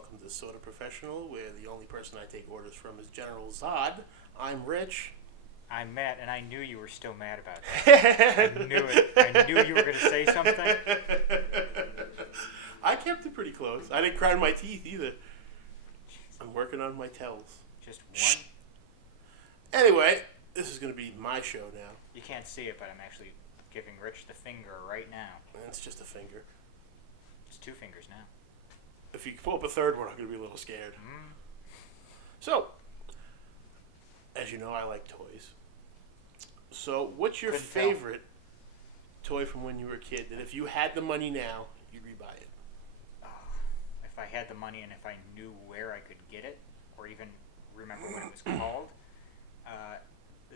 welcome to Sorta Professional, where the only person I take orders from is General Zod. I'm Rich. I'm Matt, and I knew you were still mad about that. I knew it. I knew you were going to say something. I kept it pretty close. I didn't grind my teeth either. I'm working on my tells. Just one. Anyway, this is going to be my show now. You can't see it, but I'm actually giving Rich the finger right now. And it's just a finger. It's two fingers now. If you pull up a third one, I'm going to be a little scared. Mm. So, as you know, I like toys. So, what's your favorite toy from when you were a kid that if you had the money now, you'd rebuy it? If I had the money and if I knew where I could get it, or even remember what it was called,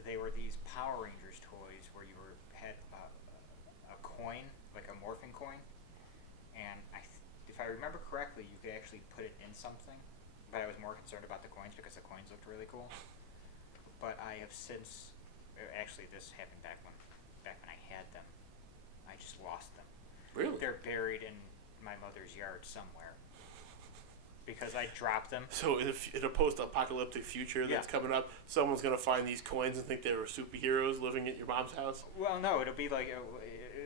they were these Power Rangers toys where you had a coin, like a morphing coin, and if I remember correctly, you could actually put it in something, but I was more concerned about the coins because the coins looked really cool. But I have since, actually this happened back when I had them. I just lost them. Really? They're buried in my mother's yard somewhere. Because I dropped them. So in a post-apocalyptic future that's coming up, someone's going to find these coins and think they were superheroes living at your mom's house? Well, no, it'll be like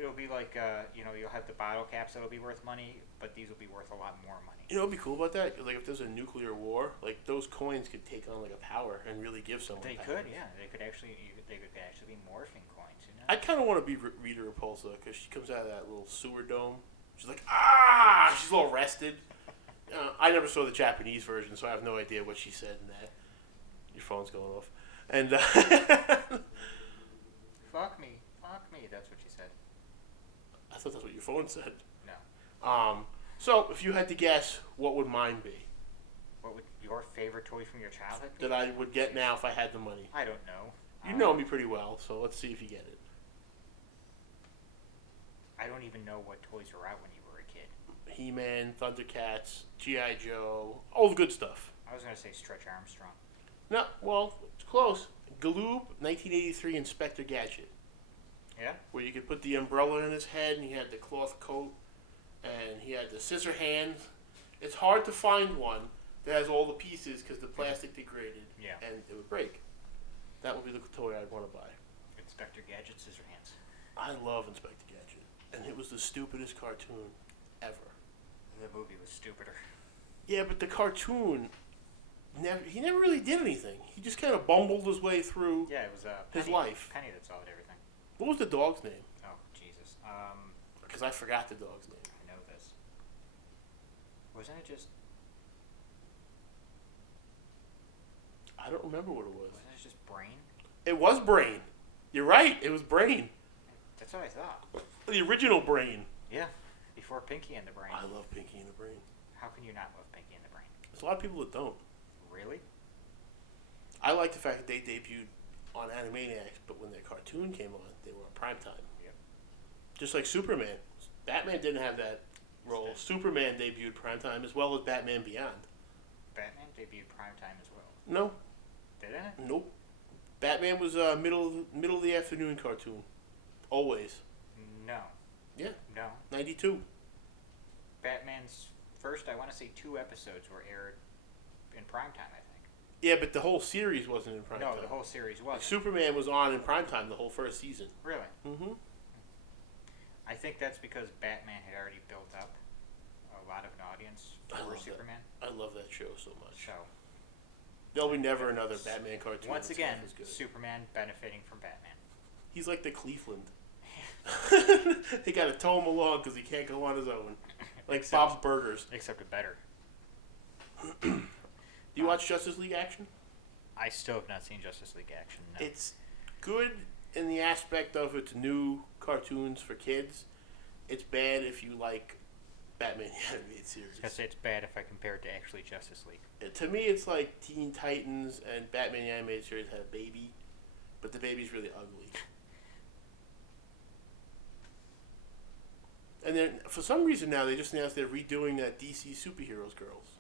you'll have the bottle caps that'll be worth money, but these will be worth a lot more money. You know what'd be cool about that? Like if there's a nuclear war, like those coins could take on like a power and really give someone They power. could, yeah. They could actually be morphing coins, you know? I kind of want to be Rita Repulsa because she comes out of that little sewer dome. She's like, she's all rested. I never saw the Japanese version, so I have no idea what she said in that. Your phone's going off. And Fuck me, that's what she said. I thought that's what your phone said. No. So if you had to guess, what would mine be? What would your favorite toy from your childhood be? That I would get now if I had the money. I don't know. You know me pretty well, so let's see if you get it. I don't even know what toys were out when you were a kid. He-Man, Thundercats, G.I. Joe, all the good stuff. I was going to say Stretch Armstrong. No, well, it's close. Galoob, 1983 Inspector Gadget. Yeah? Where you could put the umbrella in his head, and he had the cloth coat, and he had the scissor hands. It's hard to find one that has all the pieces because the plastic degraded, and it would break. That would be the toy I'd want to buy. Inspector Gadget Scissorhands. I love Inspector Gadget, and it was the stupidest cartoon ever. The movie was stupider. Yeah, but the cartoon, he never really did anything. He just kind of bumbled his way through it was his life. Penny that solved everything. What was the dog's name? Oh, Jesus. Because I forgot the dog's name. I know this. Wasn't it just... I don't remember what it was. Wasn't it just Brain? It was Brain. You're right. It was Brain. That's what I thought. The original Brain. Yeah. Before Pinky and the Brain. I love Pinky and the Brain. How can you not love Pinky and the Brain? There's a lot of people that don't. Really? I like the fact that they debuted on Animaniacs, but when their cartoon came on, they were on primetime. Yep. Just like Superman. Batman didn't have that role. Superman debuted primetime as well as Batman Beyond. Batman debuted primetime as well. No. Did it? Nope. Batman was middle of the afternoon cartoon. Always. No. Yeah. No. 92. Batman's first, I want to say, 2 episodes were aired in primetime, I think. Yeah, but the whole series wasn't in primetime. No, the whole series wasn't. Superman was on in primetime the whole first season. Really? Mm-hmm. I think that's because Batman had already built up a lot of an audience for Superman. I love that show so much. So, there'll be never another Batman cartoon. Once again, as good. Superman benefiting from Batman. He's like the Cleveland. They got to tow him along because he can't go on his own. Like Bob's Burgers. Except it better. Do you watch Justice League Action? I still have not seen Justice League Action. No. It's good in the aspect of it's new cartoons for kids. It's bad if you like Batman the Animated Series. I was going to say it's bad if I compare it to actually Justice League. To me, it's like Teen Titans and Batman the Animated Series had a baby, but the baby's really ugly. And then, for some reason now, they just announced they're redoing that DC Superheroes Girls.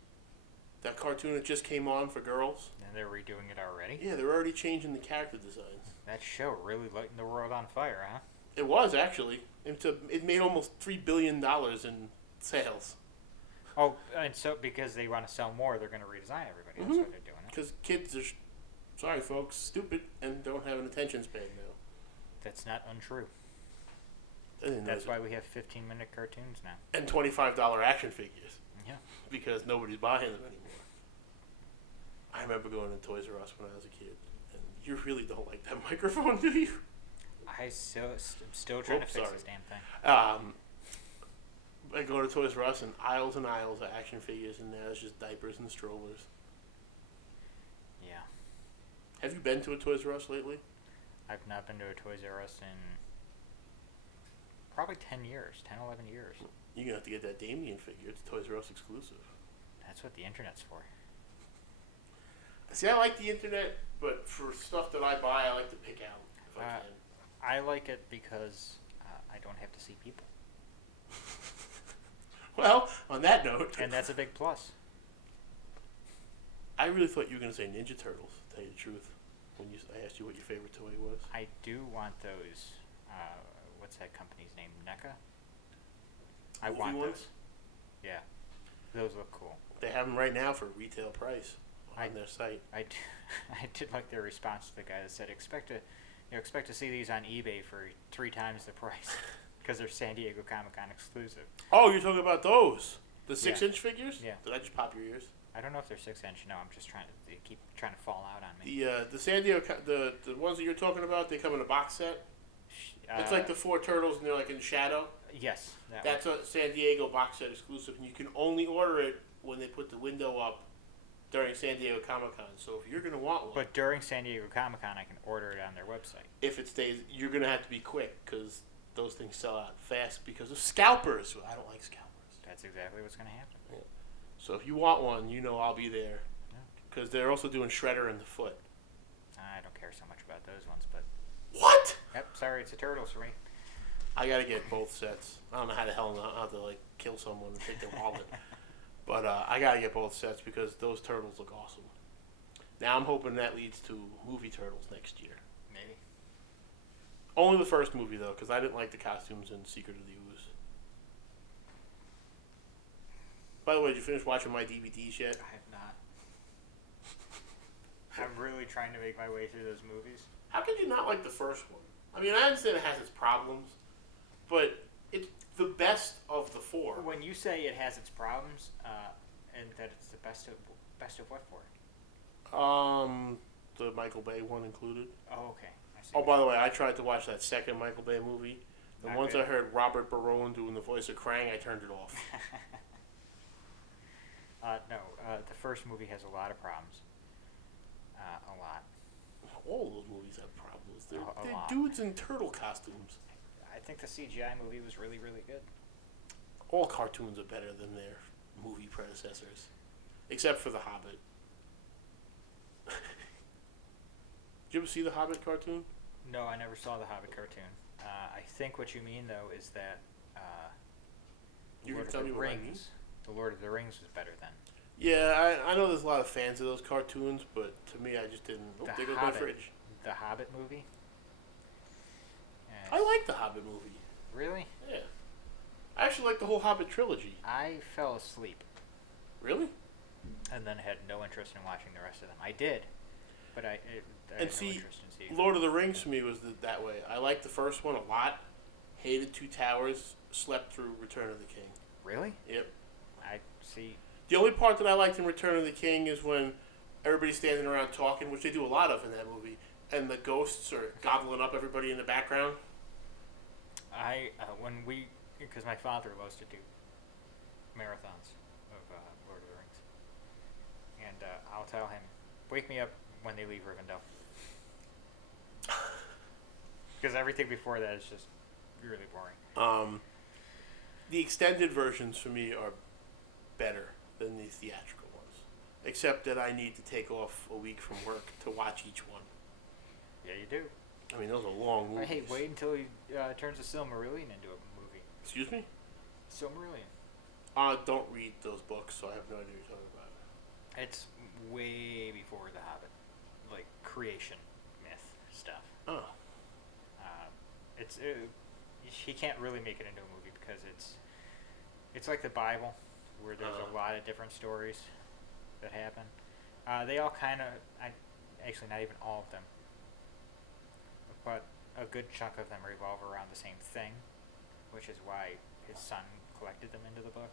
That cartoon that just came on for girls. And they're redoing it already? Yeah, they're already changing the character designs. That show really lighting the world on fire, huh? It was, actually. It made almost $3 billion in sales. Oh, and so because they want to sell more, they're going to redesign everybody. That's what they're doing. Because kids are, sorry folks, stupid and don't have an attention span now. That's not untrue. That's why we have 15-minute cartoons now. And $25 action figures. Yeah. Because nobody's buying them anymore. I remember going to Toys R Us when I was a kid. And you really don't like that microphone, do you? I'm still trying to fix this damn thing. I go to Toys R Us and aisles of action figures, and now it's just diapers and strollers. Yeah. Have you been to a Toys R Us lately? I've not been to a Toys R Us in probably 10 years, 10, 11 years. You're going to have to get that Damien figure. It's a Toys R Us exclusive. That's what the internet's for. See, I like the internet, but for stuff that I buy, I like to pick out if I can. I like it because I don't have to see people. Well, on that note... And that's a big plus. I really thought you were going to say Ninja Turtles, to tell you the truth, when I asked you what your favorite toy was. I do want those... what's that company's name? NECA? I Movie want ones? those. Yeah. Those look cool. They have them right now for retail price on their site. I did like their response to the guy that said, expect to see these on eBay for 3 times the price because they're San Diego Comic-Con exclusive. Oh, you're talking about those? The 6-inch figures? Yeah. Did I just pop your ears? I don't know if they're 6-inch. No, I'm just they keep trying to fall out on me. The San Diego, the ones that you're talking about, they come in a box set. It's like the 4 turtles, and they're like in shadow. Yes, that's a San Diego box set exclusive, and you can only order it when they put the window up during San Diego Comic-Con. So if you're gonna want one, but during San Diego Comic-Con, I can order it on their website. If it stays, you're gonna have to be quick because those things sell out fast because of scalpers. I don't like scalpers. That's exactly what's gonna happen. Yeah. So if you want one, I'll be there. Because they're also doing Shredder and the Foot. I don't care so much about those ones, but... What? Yep, sorry, it's a Turtles for me. I gotta get both sets. I don't know how the hell I'll have to, kill someone and take their wallet. But I gotta get both sets because those turtles look awesome. Now I'm hoping that leads to movie Turtles next year. Maybe. Only the first movie, though, because I didn't like the costumes in Secret of the Ooze. By the way, did you finish watching my DVDs yet? I have not. I'm really trying to make my way through those movies. How could you not like the first one? I mean, I understand it has its problems, but it's the best of the 4. When you say it has its problems, and that it's the best of what for? The Michael Bay one included. Oh, okay. I see. Oh, by the way, I tried to watch that second Michael Bay movie, and once good. I heard Robert Barone doing the voice of Krang, I turned it off. No, the first movie has a lot of problems. A lot. All those movies have problems. They're lot. dudes in turtle costumes. I think the CGI movie was really, really good. All cartoons are better than their movie predecessors, except for The Hobbit. Did you ever see the Hobbit cartoon? No, I never saw the Hobbit cartoon. I think what you mean, though, is that You can tell me what I mean? The Lord of the Rings was better then. Yeah, I know there's a lot of fans of those cartoons, but to me, I just didn't. Oh, there goes my fridge. The Hobbit movie? I like the Hobbit movie. Really? Yeah. I actually like the whole Hobbit trilogy. I fell asleep. Really? And then had no interest in watching the rest of them. I did, but I had no interest in seeing Lord of the Rings for me was that way. I liked the first one a lot. Hated Two Towers. Slept through Return of the King. Really? Yep. I see. The only part that I liked in Return of the King is when everybody's standing around talking, which they do a lot of in that movie, and the ghosts are gobbling up everybody in the background. Because my father loves to do marathons of Lord of the Rings, and I'll tell him, wake me up when they leave Rivendell, because everything before that is just really boring. The extended versions for me are better than the theatrical ones, except that I need to take off a week from work to watch each one. Yeah, you do. I mean, those are long movies. Hey, wait until he turns the Silmarillion into a movie. Excuse me? Silmarillion. Don't read those books, so I have no idea what you're talking about. It's way before The Hobbit, like creation myth stuff. Oh. He can't really make it into a movie because it's like the Bible, where there's a lot of different stories that happen. They all kind of, actually not even all of them, but a good chunk of them revolve around the same thing, which is why his son collected them into the book.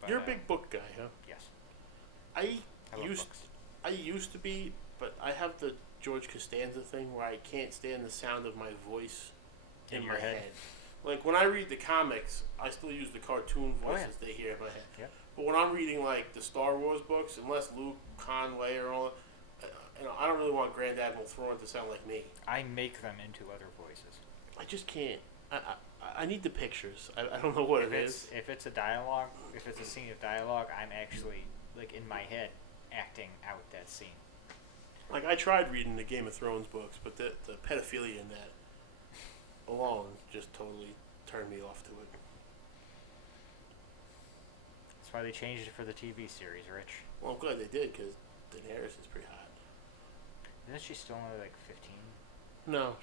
But, you're a big book guy, huh? Yes. I love books. used to be, but I have the George Costanza thing where I can't stand the sound of my voice in my head. Like, when I read the comics, I still use the cartoon voices they hear in my head. Yep. But when I'm reading, like, the Star Wars books, unless Luke, Han, Leia, or all that, I don't really want Grand Admiral Thrawn to sound like me. I make them into other voices. I just can't. I need the pictures. I don't know what it is. If it's a dialogue, if it's a scene of dialogue, I'm actually, like, in my head, acting out that scene. Like, I tried reading the Game of Thrones books, but the pedophilia in that alone just totally turned me off to it. That's why they changed it for the TV series, Rich. Well, I'm glad they did, because Daenerys is pretty hot. Isn't she still only like 15? No.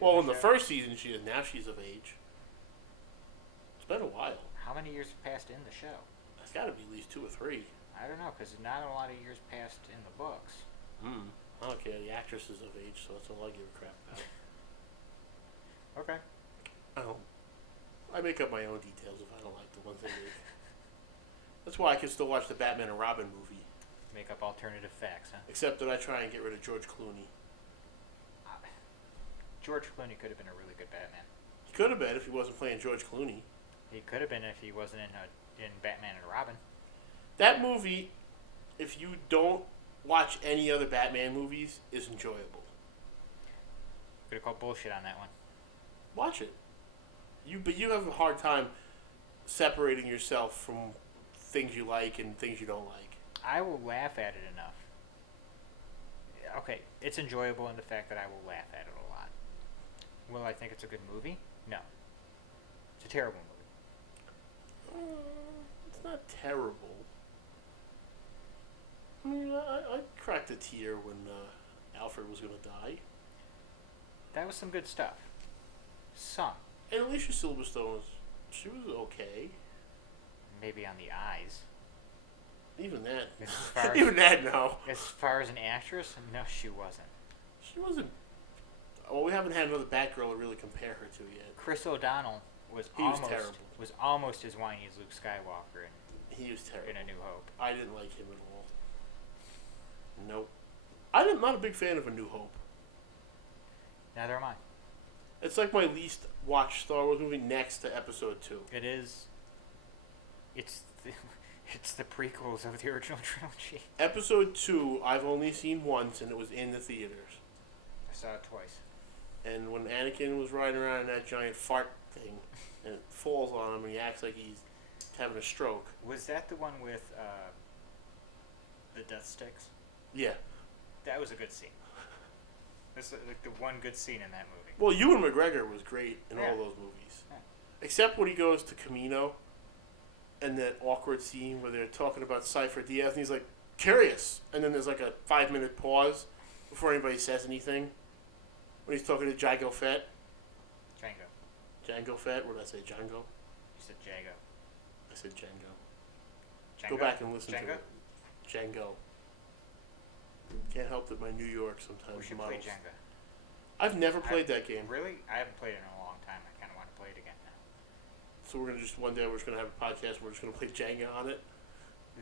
In the first season she is. Now she's of age. It's been a while. How many years have passed in the show? It's got to be at least 2 or 3. I don't know, because not a lot of years passed in the books. Okay, the actress is of age, so that's all I give a crap about. Okay. I make up my own details if I don't like the ones they make. That's why I can still watch the Batman and Robin movie. Make up alternative facts, huh? Except that I try and get rid of George Clooney. George Clooney could have been a really good Batman. He could have been if he wasn't playing George Clooney. He could have been if he wasn't in Batman and Robin. That movie, if you don't watch any other Batman movies, is enjoyable. Could have called bullshit on that one. Watch it. But you have a hard time separating yourself from things you like and things you don't like. I will laugh at it enough. Okay, it's enjoyable in the fact that I will laugh at it a lot. Will I think it's a good movie? No. It's a terrible movie. It's not terrible. I mean, I cracked a tear when Alfred was going to die. That was some good stuff. Some. And Alicia Silverstone she was okay. Maybe on the eyes. Even that. No. As far as an actress, no, she wasn't. She wasn't. Well, we haven't had another Batgirl to really compare her to yet. Chris O'Donnell was almost as whiny as Luke Skywalker he was terrible. in A New Hope. I didn't like him at all. Nope. I'm not a big fan of A New Hope. Neither am I. It's like my least watched Star Wars movie next to Episode 2. It is. It's the prequels of the original trilogy. Episode 2, I've only seen once, and it was in the theaters. I saw it twice. And when Anakin was riding around in that giant fart thing, and it falls on him, and he acts like he's having a stroke. Was that the one with the death sticks? Yeah. That was a good scene. That's like the one good scene in that movie. Well, Ewan McGregor was great in all those movies. Yeah. Except when he goes to Camino, and that awkward scene where they're talking about Cypher Diaz, and he's like, curious. And then there's like a 5-minute pause before anybody says anything. When he's talking to Jango Fett. Jango Fett? What did I say? Django? You said Jago. I said Django. Django? Go back and listen Django? to it. Django. Can't help that my New York sometimes We should muddles. play Jenga. I've never played that game. Really? I haven't played it in a long time. I kind of want to play it again now. So we're gonna one day we're just gonna have a podcast. We're just gonna play Jenga on it.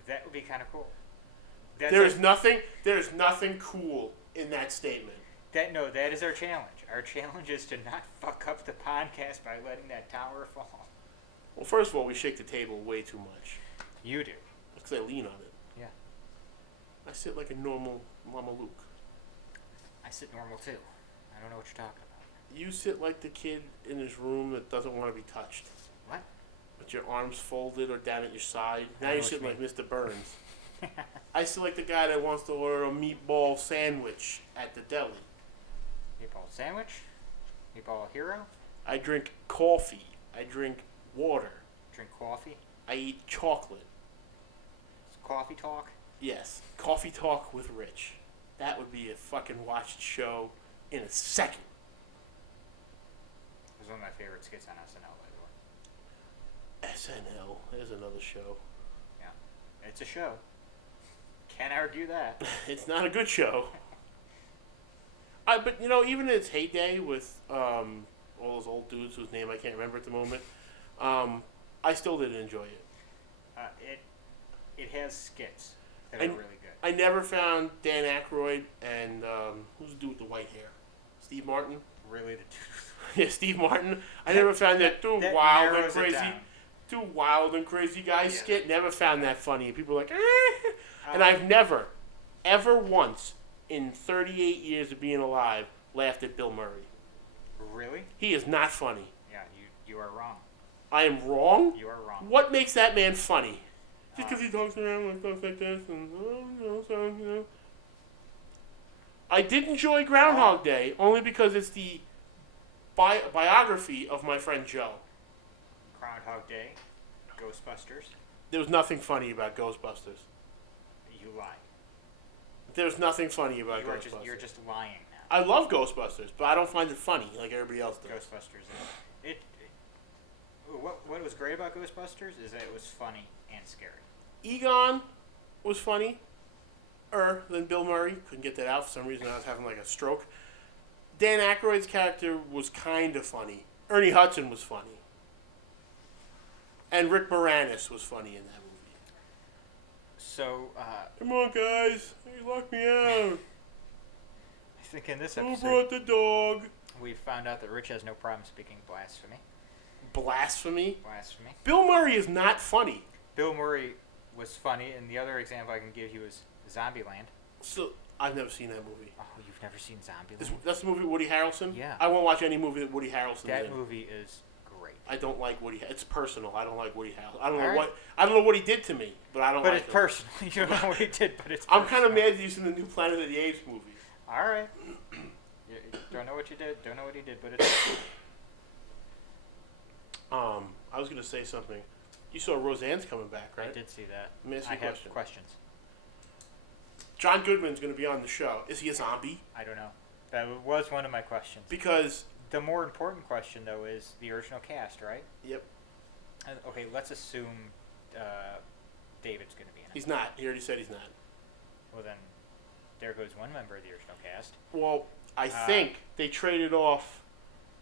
That would be kind of cool. There's nothing cool in that statement. That is our challenge. Our challenge is to not fuck up the podcast by letting that tower fall. Well, first of all, we shake the table way too much. You do. Because I lean on it. Yeah. I sit like a normal Mama Luke. I sit normal too. I don't know what you're talking about. You sit like the kid in his room that doesn't want to be touched. What? With your arms folded or down at your side. Now you're sitting like Mr. Burns. I sit like the guy that wants to order a meatball sandwich at the deli. Meatball sandwich? Meatball hero? I drink coffee. I drink water. Drink coffee? I eat chocolate. It's coffee talk? Yes. Coffee Talk with Rich. That would be a fucking watched show in a second. It was one of my favorite skits on SNL, by the way. SNL. There's another show. It's a show. Can't argue that. It's not a good show. But even in its heyday with all those old dudes whose name I can't remember at the moment, I still did enjoy it. It has skits that are really good. I never found Dan Aykroyd and who's the dude with the white hair? Steve Martin? Really the Yeah, Steve Martin. I never found that too wild and crazy guy skit. Never found that funny. People are like, eh. And I've never, ever once in 38 years of being alive laughed at Bill Murray. Really? He is not funny. Yeah, you are wrong. I am wrong? You are wrong. What makes that man funny? Just because he talks around like stuff like this and I did enjoy Groundhog Day only because it's the biography of my friend Joe. Groundhog Day, Ghostbusters. There was nothing funny about Ghostbusters. You lie. There's nothing funny about Ghostbusters. You're just lying now. I love Ghostbusters, but I don't find it funny like everybody else does. Ghostbusters. What was great about Ghostbusters is that it was funny and scary. Egon was funny than Bill Murray. Couldn't get that out for some reason. I was having like a stroke. Dan Aykroyd's character was kind of funny. Ernie Hudson was funny. And Rick Moranis was funny in that movie. So, come on, guys. You locked me out. I think in this episode... Who brought the dog? We found out that Rich has no problem speaking blasphemy. Blasphemy? Blasphemy. Bill Murray is not funny. Bill Murray was funny, and the other example I can give you is Zombieland. So, I've never seen that movie. Oh, you've never seen Zombieland? That's the movie with Woody Harrelson? Yeah. I won't watch any movie that Woody Harrelson's in. That movie is great. I don't like Woody. It's personal. I don't like Woody Harrelson. I don't know what he did to me, but I don't. But like it's him. personal. You don't know what he did, but it's. I'm kind of mad that he's in the new Planet of the Apes movie. All right. You don't know what you did. Don't know what he did, but it's. I was gonna say something. You saw Roseanne's coming back, right? I did see that. Let me ask you a question. Have questions. John Goodman's gonna be on the show. Is he a zombie? I don't know. That was one of my questions. Because the more important question, though, is the original cast, right? Yep. Okay, let's assume David's going to be in it. He's not. He already said he's not. Well, then, there goes one member of the original cast. Well, I think they traded off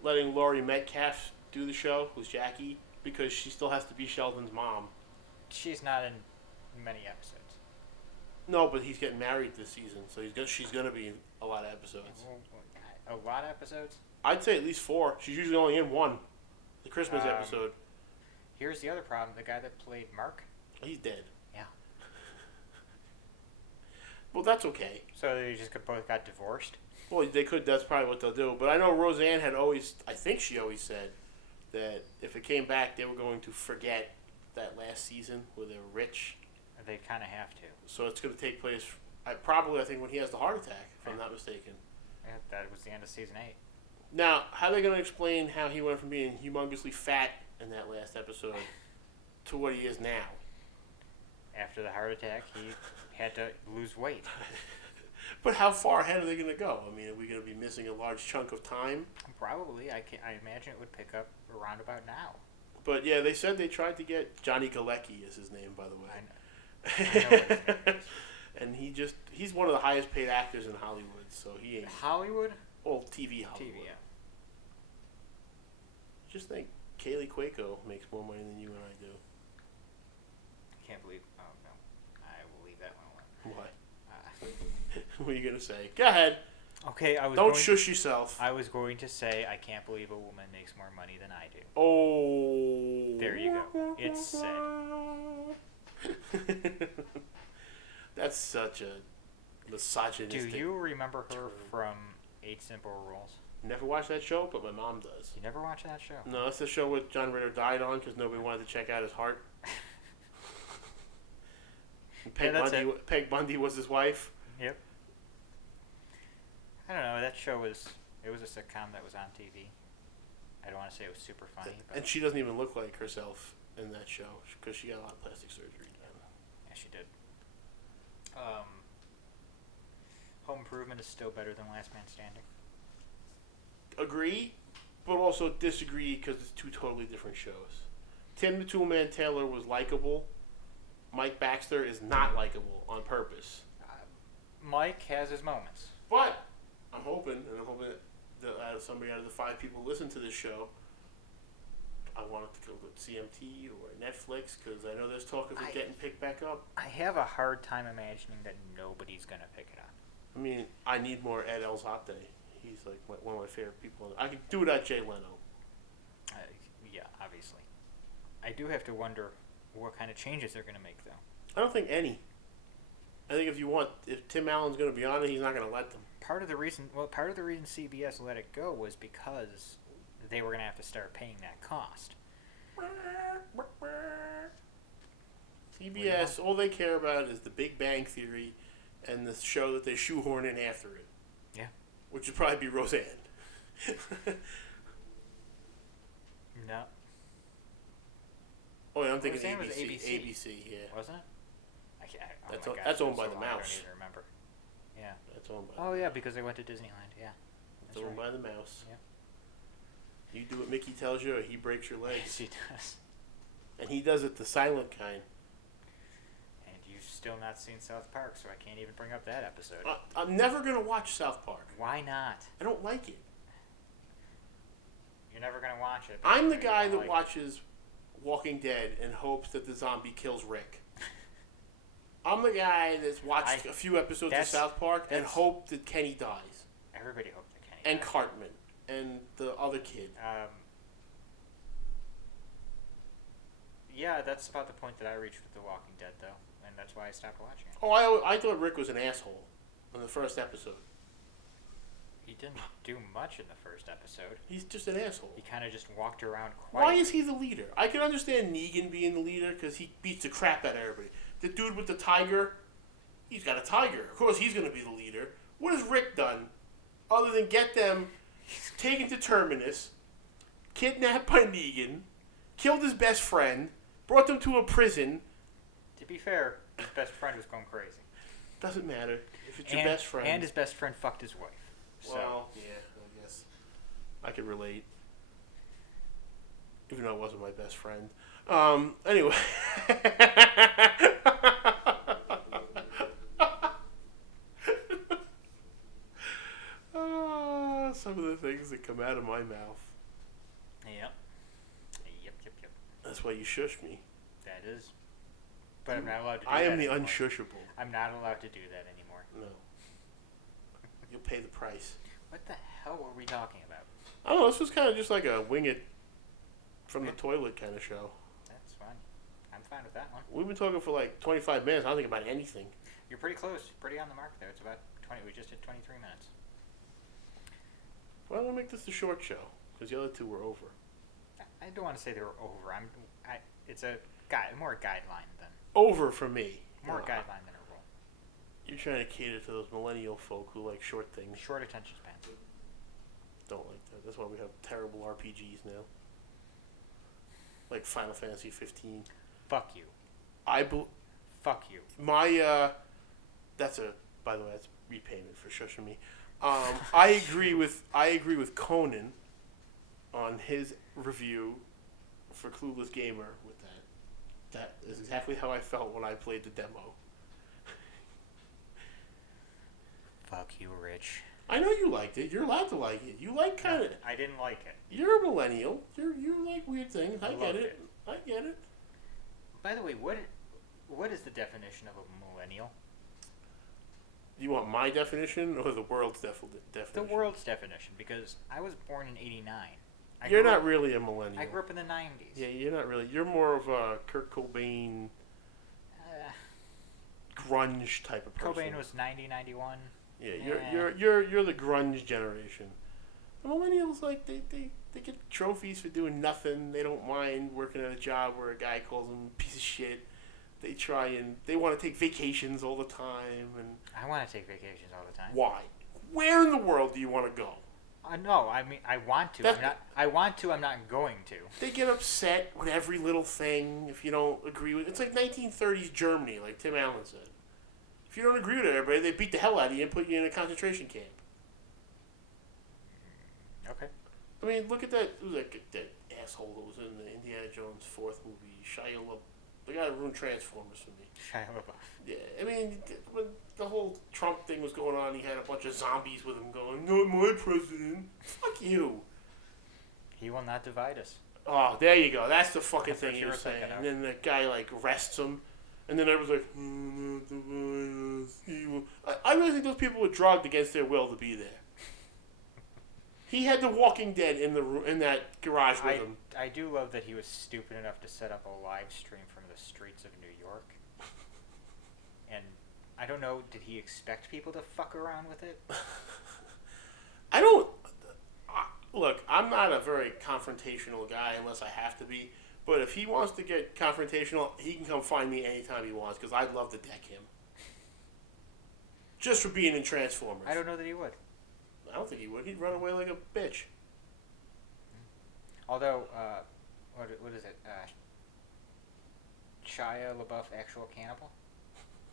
letting Laurie Metcalf do the show, who's Jackie, because she still has to be Sheldon's mom. She's not in many episodes. No, but he's getting married this season, so she's going to be in a lot of episodes. A lot of episodes? I'd say at least 4. She's usually only in 1. The Christmas episode. Here's the other problem. The guy that played Mark? He's dead. Yeah. Well, that's okay. So they just both got divorced? Well, they could. That's probably what they'll do. But I know Roseanne had always, I think she always said that if it came back, they were going to forget that last season where they were rich. They kind of have to. So it's going to take place, I think, when he has the heart attack, if I'm not mistaken. Yeah, that was the end of season 8. Now, how are they going to explain how he went from being humongously fat in that last episode to what he is now? After the heart attack, he had to lose weight. But how far ahead are they going to go? I mean, are we going to be missing a large chunk of time? Probably. I imagine it would pick up around about now. But yeah, they said they tried to get Johnny Galecki is his name, by the way. I know what his name is. And he's one of the highest paid actors in Hollywood, so he ain't. Hollywood? Oh, TV Hollywood. TV, yeah. Just think, Kaylee Cuoco makes more money than you and I do. I can't believe. Oh no, I will leave that one alone. What? What are you gonna say? Go ahead. Okay, Don't shush yourself. I was going to say I can't believe a woman makes more money than I do. Oh. There you go. It's said. That's such a misogynistic. Do you remember her from 8 Simple Rules? Never watched that show, but my mom does. You never watched that show? No, that's the show with John Ritter died on because nobody wanted to check out his heart. Peg Bundy was his wife. Yep. I don't know. That show was a sitcom that was on TV. I don't want to say it was super funny. But and she doesn't even look like herself in that show because she got a lot of plastic surgery done. Yeah, she did. Home Improvement is still better than Last Man Standing. Agree, but also disagree because it's 2 totally different shows. Tim the Toolman Taylor was likable, Mike Baxter is not likable on purpose. Mike has his moments. But I'm hoping that somebody out of the 5 people who listen to this show, I want it to go with CMT or Netflix, because I know there's talk of it getting picked back up. I have a hard time imagining that nobody's going to pick it up. I mean, I need more Ed Elzate. He's like one of my favorite people. I could do without Jay Leno. Yeah, obviously. I do have to wonder what kind of changes they're going to make, though. I don't think any. I think if Tim Allen's going to be on it, he's not going to let them. Part of the reason CBS let it go was because they were going to have to start paying that cost. CBS, all they care about is the Big Bang Theory and the show that they shoehorn in after it. Yeah. Which would probably be Roseanne. No. Oh, yeah, I'm thinking Roseanne ABC. was ABC. ABC, yeah. Wasn't it? That's owned by the Mouse. I don't even remember. Yeah. That's owned by. Oh yeah, because they went to Disneyland. Yeah. It's owned by the Mouse. Yeah. You do what Mickey tells you, or he breaks your legs. Yes, he does. And he does it the silent kind. And you've still not seen South Park, so I can't even bring up that episode. I'm never gonna watch South Park. Why not? I don't like it. You're never gonna watch it. I'm the guy that watches Walking Dead and hopes that the zombie kills Rick. I'm the guy that's watched a few episodes of South Park and hope that Kenny dies. Everybody hoped that Kenny and dies. Cartman and the other kid. Yeah, that's about the point that I reached with The Walking Dead, though, and that's why I stopped watching it. Oh, I thought Rick was an asshole in the first episode. He didn't do much in the first episode. He's just an asshole. He kind of just walked around quietly. Why is he the leader? I can understand Negan being the leader because he beats the crap out of everybody. The dude with the tiger, he's got a tiger. Of course he's going to be the leader. What has Rick done other than get them taken to Terminus, kidnapped by Negan, killed his best friend, brought them to a prison? To be fair, his best friend was going crazy. Doesn't matter if it's your best friend. And his best friend fucked his wife. Well, yeah, I guess I could relate. Even though it wasn't my best friend. Anyway. Some of the things that come out of my mouth. Yep. Yep. That's why you shush me. That is. But I'm not allowed to do that. I am the anymore. unshushable. I'm not allowed to do that anymore. No. You'll pay the price. What the hell were we talking about? I don't know. This was kind of just like a wing it from the toilet kind of show. That's fine. I'm fine with that one. We've been talking for like 25 minutes. I don't think about anything. You're pretty close. Pretty on the mark there. It's about 20. We just hit 23 minutes. Well, we'll make this a short show because the other two were over. I don't want to say they were over. It's a more a guideline than over for me. More a guideline than a rule. You're trying to cater to those millennial folk who like short things. Short attention spans. Don't like that. That's why we have terrible RPGs now. Like Final Fantasy 15. Fuck you. Fuck you. My by the way, that's repayment for shushing me. I agree with Conan on his review for Clueless Gamer with that. That is exactly how I felt when I played the demo. Fuck you, Rich. I know you liked it. You're allowed to like it. You like kind of. I didn't like it. You're a millennial. You like weird things. I get it. I get it. By the way, what is the definition of a millennial? You want my definition or the world's definition? The world's definition, because I was born in '89. You're not really a millennial. I grew up in the '90s. Yeah, you're not really. You're more of a Kurt Cobain, grunge type of person. Cobain was 90, 91. Yeah, you're the grunge generation. The millennials, like they get trophies for doing nothing. They don't mind working at a job where a guy calls them a piece of shit. They want to take vacations all the time. And I want to take vacations all the time. Why? Where in the world do you want to go? No, I mean I want to. I'm not going to. They get upset with every little thing if you don't agree with. It's like 1930s Germany, like Tim Allen said. If you don't agree with everybody, they beat the hell out of you and put you in a concentration camp. Okay. I mean, look at that. Who's that asshole that was in the Indiana Jones 4th movie? Shia The guy that ruined Transformers for me. Shia LaBeouf. Yeah, I mean, when the whole Trump thing was going on, he had a bunch of zombies with him going, "Not my president." Fuck you. He will not divide us. Oh, there you go. That's the fucking That's thing what he you was were saying. thinking And of. then the guy, like, arrests him. And then everyone's like, "Not divide us. He will." I really think those people were drugged against their will to be there. He had The Walking Dead in that garage with him. I do love that he was stupid enough to set up a live stream from the streets of New York. And I don't know, did he expect people to fuck around with it? I don't. Look, I'm not a very confrontational guy unless I have to be. But if he wants to get confrontational, he can come find me anytime he wants because I'd love to deck him. Just for being in Transformers. I don't know that he would. I don't think he would. He'd run away like a bitch. Although, what is it? Shia LaBeouf, Actual Cannibal?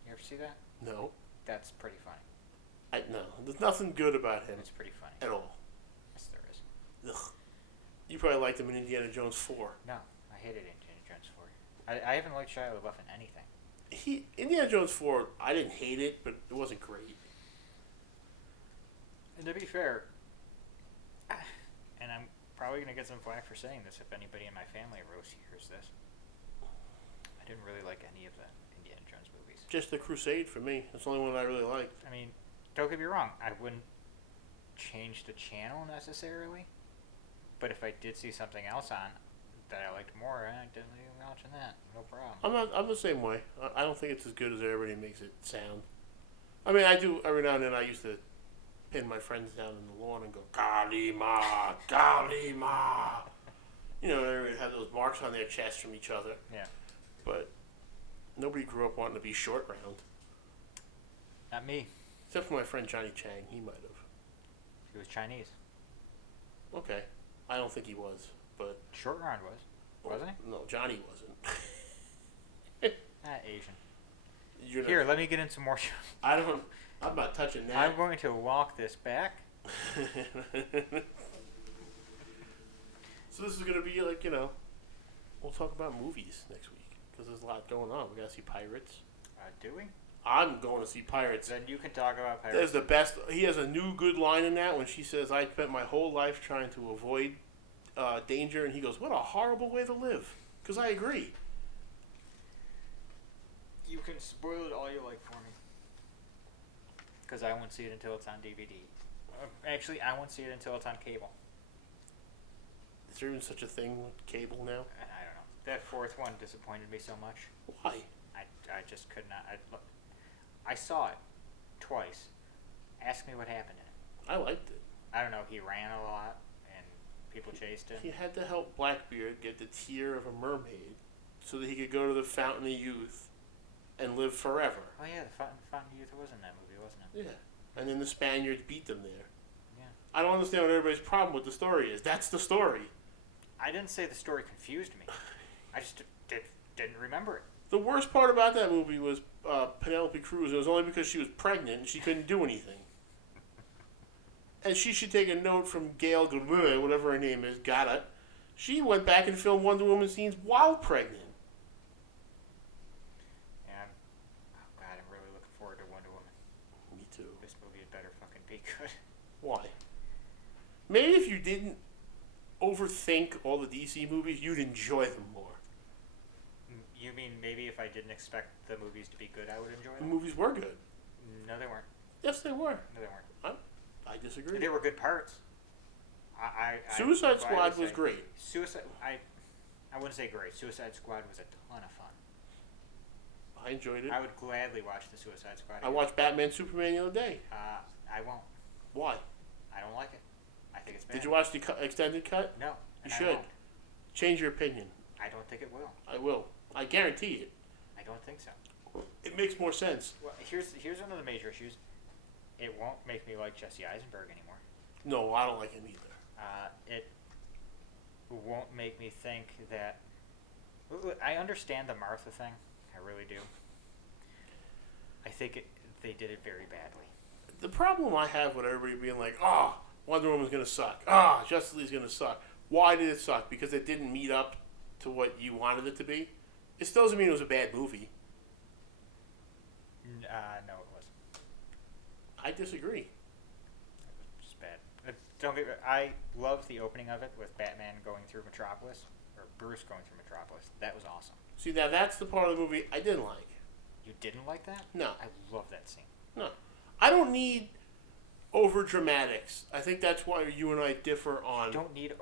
You ever see that? No. That's pretty funny. No. There's nothing good about him It's pretty funny. at all. Yes, there is. Ugh. You probably liked him in Indiana Jones 4. No, I hated Indiana Jones 4. I haven't liked Shia LaBeouf in anything. Indiana Jones 4, I didn't hate it, but it wasn't great. And to be fair, and I'm probably going to get some flack for saying this if anybody in my family hears this, I didn't really like any of the Indiana Jones movies. Just The Crusade for me. That's the only one I really liked. I mean, don't get me wrong, I wouldn't change the channel necessarily, but if I did see something else on that I liked more, I'd definitely be watching that. No problem. I'm the same way. I don't think it's as good as everybody makes it sound. I mean, I do every now and then. I used to pin my friends down in the lawn and go, "Kalima, Kalima." You know, everybody had those marks on their chest from each other. Yeah. But nobody grew up wanting to be short round. Not me. Except for my friend Johnny Chang. He might have. He was Chinese. Okay. I don't think he was, but... Short round was. Wasn't he? No, Johnny wasn't. Asian. You're Here, not, let me get into more. I'm not touching that. I'm going to walk this back. So this is going to be like, we'll talk about movies next week. Because there's a lot going on. We got to see Pirates. Do we? I'm going to see Pirates. Then you can talk about Pirates. There's the best. He has a new good line in that when she says, "I spent my whole life trying to avoid danger." And he goes, "What a horrible way to live." Because I agree. You can spoil it all you like for me. Because I won't see it until it's on DVD. Actually, I won't see it until it's on cable. Is there even such a thing with cable now? I don't know. That fourth one disappointed me so much. Why? I just could not. I saw it twice. Ask me what happened in it. I liked it. I don't know. He ran a lot, and people chased him. He had to help Blackbeard get the tear of a mermaid so that he could go to the Fountain of Youth and live forever. Oh yeah, the Fountain of Youth was in that movie, wasn't it? Yeah. And then the Spaniards beat them there. Yeah. I don't understand what everybody's problem with the story is. That's the story. I didn't say the story confused me. I just didn't remember it. The worst part about that movie was Penelope Cruz. It was only because she was pregnant and she couldn't do anything. And she should take a note from Gail Gadot, whatever her name is, Gadget. She went back and filmed Wonder Woman scenes while pregnant. And, oh God, I'm really looking forward to Wonder Woman. Me too. This movie had better fucking be good. Why? Maybe if you didn't overthink all the DC movies, you'd enjoy them more. You mean maybe if I didn't expect the movies to be good, I would enjoy The them? movies were good. No, they weren't. Yes, they were. No, they weren't. I disagree. They were good parts. Suicide I Squad would was say- great. I wouldn't say great. Suicide Squad was a ton of fun. I enjoyed it. I would gladly watch the Suicide Squad. I watched Batman Superman the other day. I won't. Why? I don't like it. I think it's bad. Did you watch the extended cut? No. You and I should. won't. Change your opinion. I don't think it will. I will. I guarantee it. I don't think so. It makes more sense. Well, here's one of the major issues. It won't make me like Jesse Eisenberg anymore. No, I don't like him either. It won't make me think that... I understand the Martha thing. I really do. I think they did it very badly. The problem I have with everybody being like, Wonder Woman's going to suck. Justice League's going to suck. Why did it suck? Because it didn't meet up to what you wanted it to be? It still doesn't mean it was a bad movie. No, it wasn't. I disagree. It was just bad. Don't get. I loved the opening of it with Batman going through Metropolis, or Bruce going through Metropolis. That was awesome. See, now that's the part of the movie I didn't like. You didn't like that? No. I love that scene. No. I don't need over dramatics. I think that's why you and I differ on. You don't need.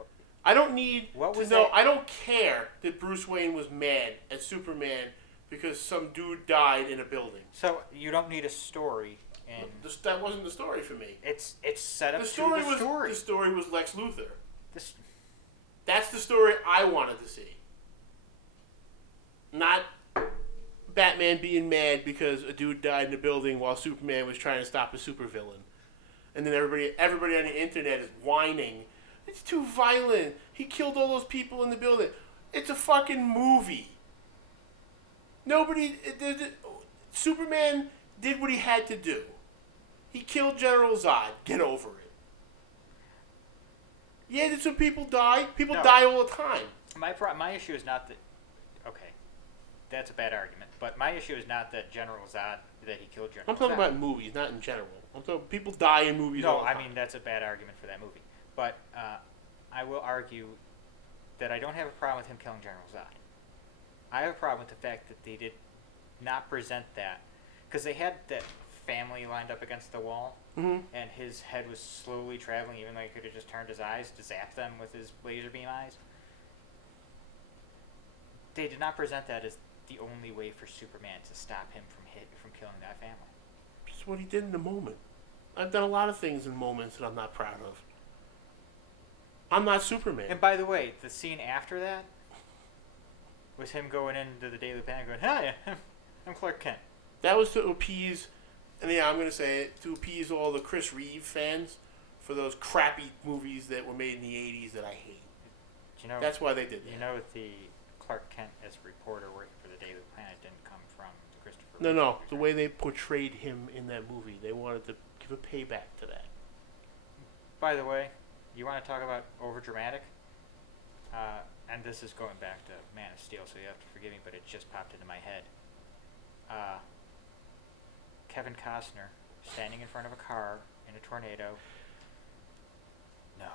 I don't need What to was know. that? I don't care that Bruce Wayne was mad at Superman because some dude died in a building. So you don't need a story, and That wasn't the story for me. it's set up The story to the was story. the story was Lex Luthor. This, That's the story I wanted to see. Not Batman being mad because a dude died in a building while Superman was trying to stop a supervillain. And then everybody on the internet is whining. It's too violent. He killed all those people in the building. It's a fucking movie. Superman did what he had to do. He killed General Zod. Get over it. Yeah, did some people die? People die all the time. my issue is not that. Okay, that's a bad argument. But my issue is not that General Zod that he killed General. I'm talking Zod. about movies, not in general. I'm talking people die in movies all No, the I time. mean that's a bad argument for that movie. But I will argue that I don't have a problem with him killing General Zod. I have a problem with the fact that they did not present that, because they had that family lined up against the wall, Mm-hmm. and his head was slowly traveling, even though he could have just turned his eyes to zap them with his laser beam eyes. They did not present that as the only way for Superman to stop him from killing that family. It's what he did in the moment. I've done a lot of things in moments that I'm not proud of. I'm not Superman. And by the way, the scene after that was him going into the Daily Planet going, "Hi, I'm Clark Kent." That was to appease, and yeah, I'm going to say it, to appease all the Chris Reeve fans for those crappy movies that were made in the 80s that I hate. You know, That's why they did that. You know, the Clark Kent as a reporter working for the Daily Planet didn't come from Christopher No, Reeve no. movies, The right? way they portrayed him in that movie, they wanted to give a payback to that. By the way, you want to talk about overdramatic? And this is going back to Man of Steel, so you have to forgive me, but it just popped into my head. Kevin Costner standing in front of a car in a tornado. No.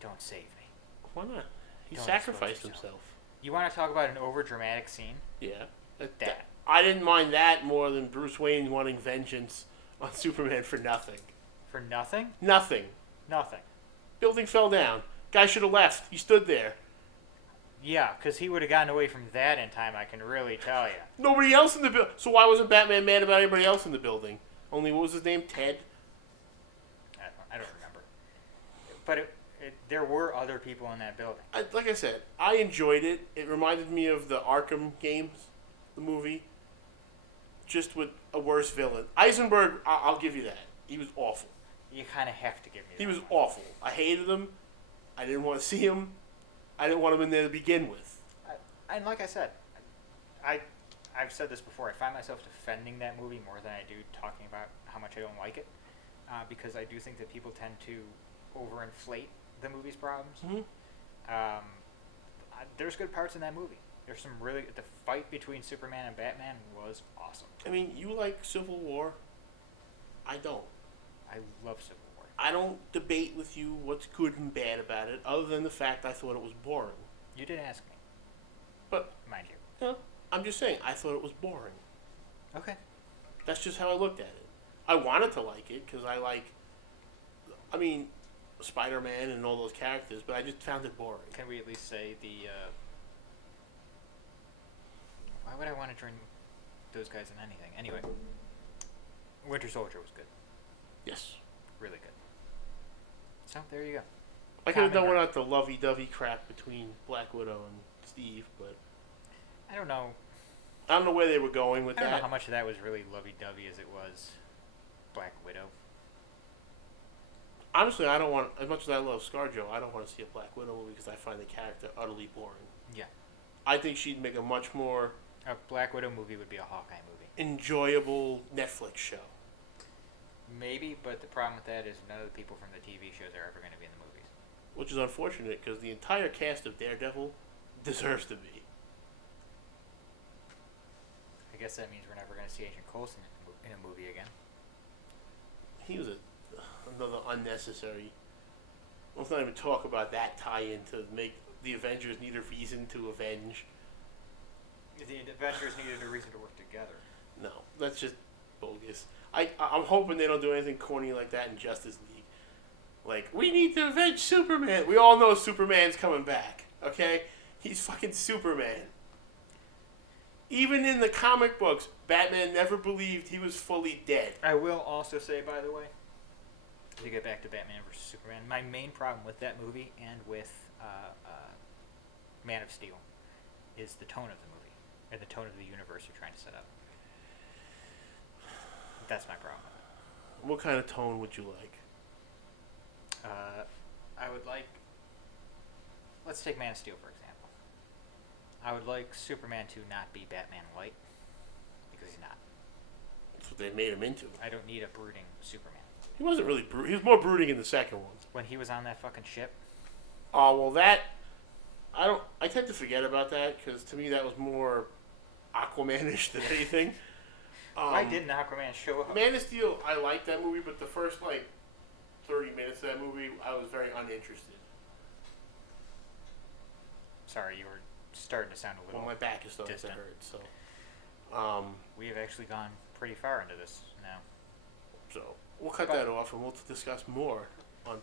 Don't save me. Why not? He Don't sacrificed expose yourself. himself. You want to talk about an overdramatic scene? Yeah. That. I didn't mind that more than Bruce Wayne wanting vengeance on Superman for nothing. For nothing? Nothing. Nothing. Building fell down. Guy should have left. He stood there. Yeah, because he would have gotten away from that in time, I can really tell you. Nobody else in the building. So why wasn't Batman mad about anybody else in the building? Only, what was his name? Ted? I don't remember. But there were other people in that building. Like I said, I enjoyed it. It reminded me of the Arkham games, the movie. Just with a worse villain. Eisenberg, I'll give you that. He was awful. You kind of have to give me that. He was awful. I hated him. I didn't want to see him. I didn't want him in there to begin with. And like I said, I've said this before, I find myself defending that movie more than I do talking about how much I don't like it. Because I do think that people tend to overinflate the movie's problems. Mm-hmm. There's good parts in that movie. There's some really... The fight between Superman and Batman was awesome. I mean, you like Civil War. I don't. I love Civil War. I don't debate with you what's good and bad about it, other than the fact I thought it was boring. You did ask me. But, Mind you. you know, I'm just saying, I thought it was boring. Okay. That's just how I looked at it. I wanted to like it, because I mean, Spider-Man and all those characters, but I just found it boring. Can we at least say the... Why would I want to join those guys in anything? Anyway, Winter Soldier was good. Yes. Really good. So, there you go. I could have done Common without the lovey-dovey crap between Black Widow and Steve, but I don't know. I don't know where they were going with I don't know that. how much of that was really lovey-dovey as it was Black Widow. Honestly, I don't want, as much as I love ScarJo, I don't want to see a Black Widow movie because I find the character utterly boring. Yeah. I think she'd make a much more A Black Widow movie would be a Hawkeye movie. enjoyable Netflix show. Maybe, but the problem with that is none of the people from the TV shows are ever going to be in the movies. Which is unfortunate because the entire cast of Daredevil deserves to be. I guess that means we're never going to see Agent Coulson in a movie again. He was another unnecessary. Let's not even talk about that tie-in to make the Avengers need a reason to avenge. The Avengers needed a reason to work together. No, that's just bogus. I'm hoping they don't do anything corny like that in Justice League. Like, we need to avenge Superman. We all know Superman's coming back, okay? He's fucking Superman. Even in the comic books, Batman never believed he was fully dead. I will also say, by the way, to get back to Batman vs. Superman, my main problem with that movie and with Man of Steel is the tone of the movie, and the tone of the universe you're trying to set up. That's my problem. What kind of tone would you like? I would like... Let's take Man of Steel, for example. I would like Superman to not be Batman Light, because he's not. That's what they made him into. I don't need a brooding Superman. He wasn't really brooding. He was more brooding in the second one. When he was on that fucking ship? Oh, well, that... I tend to forget about that, because to me that was more Aquaman-ish than anything. Why didn't Aquaman show up? Man of Steel, I liked that movie, but the first, 30 minutes of that movie, I was very uninterested. Sorry, you were starting to sound a little Well, my back is starting distant. to hurt, so... we have actually gone pretty far into this now. So, we'll cut that off, and we'll discuss more on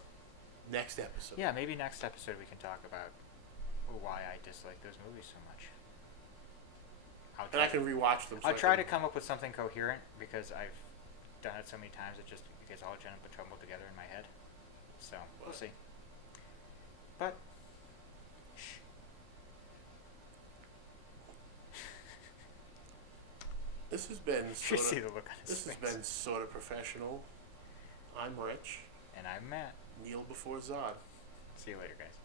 next episode. Yeah, maybe next episode we can talk about why I dislike those movies so much. And I can rewatch them. I'll try to come up with something coherent, because I've done it so many times it just gets all jumbled together in my head. So, we'll see. But, shh. This has been You see the look on his This has face. been Sorta Professional. I'm Rich. And I'm Matt. Kneel before Zod. See you later, guys.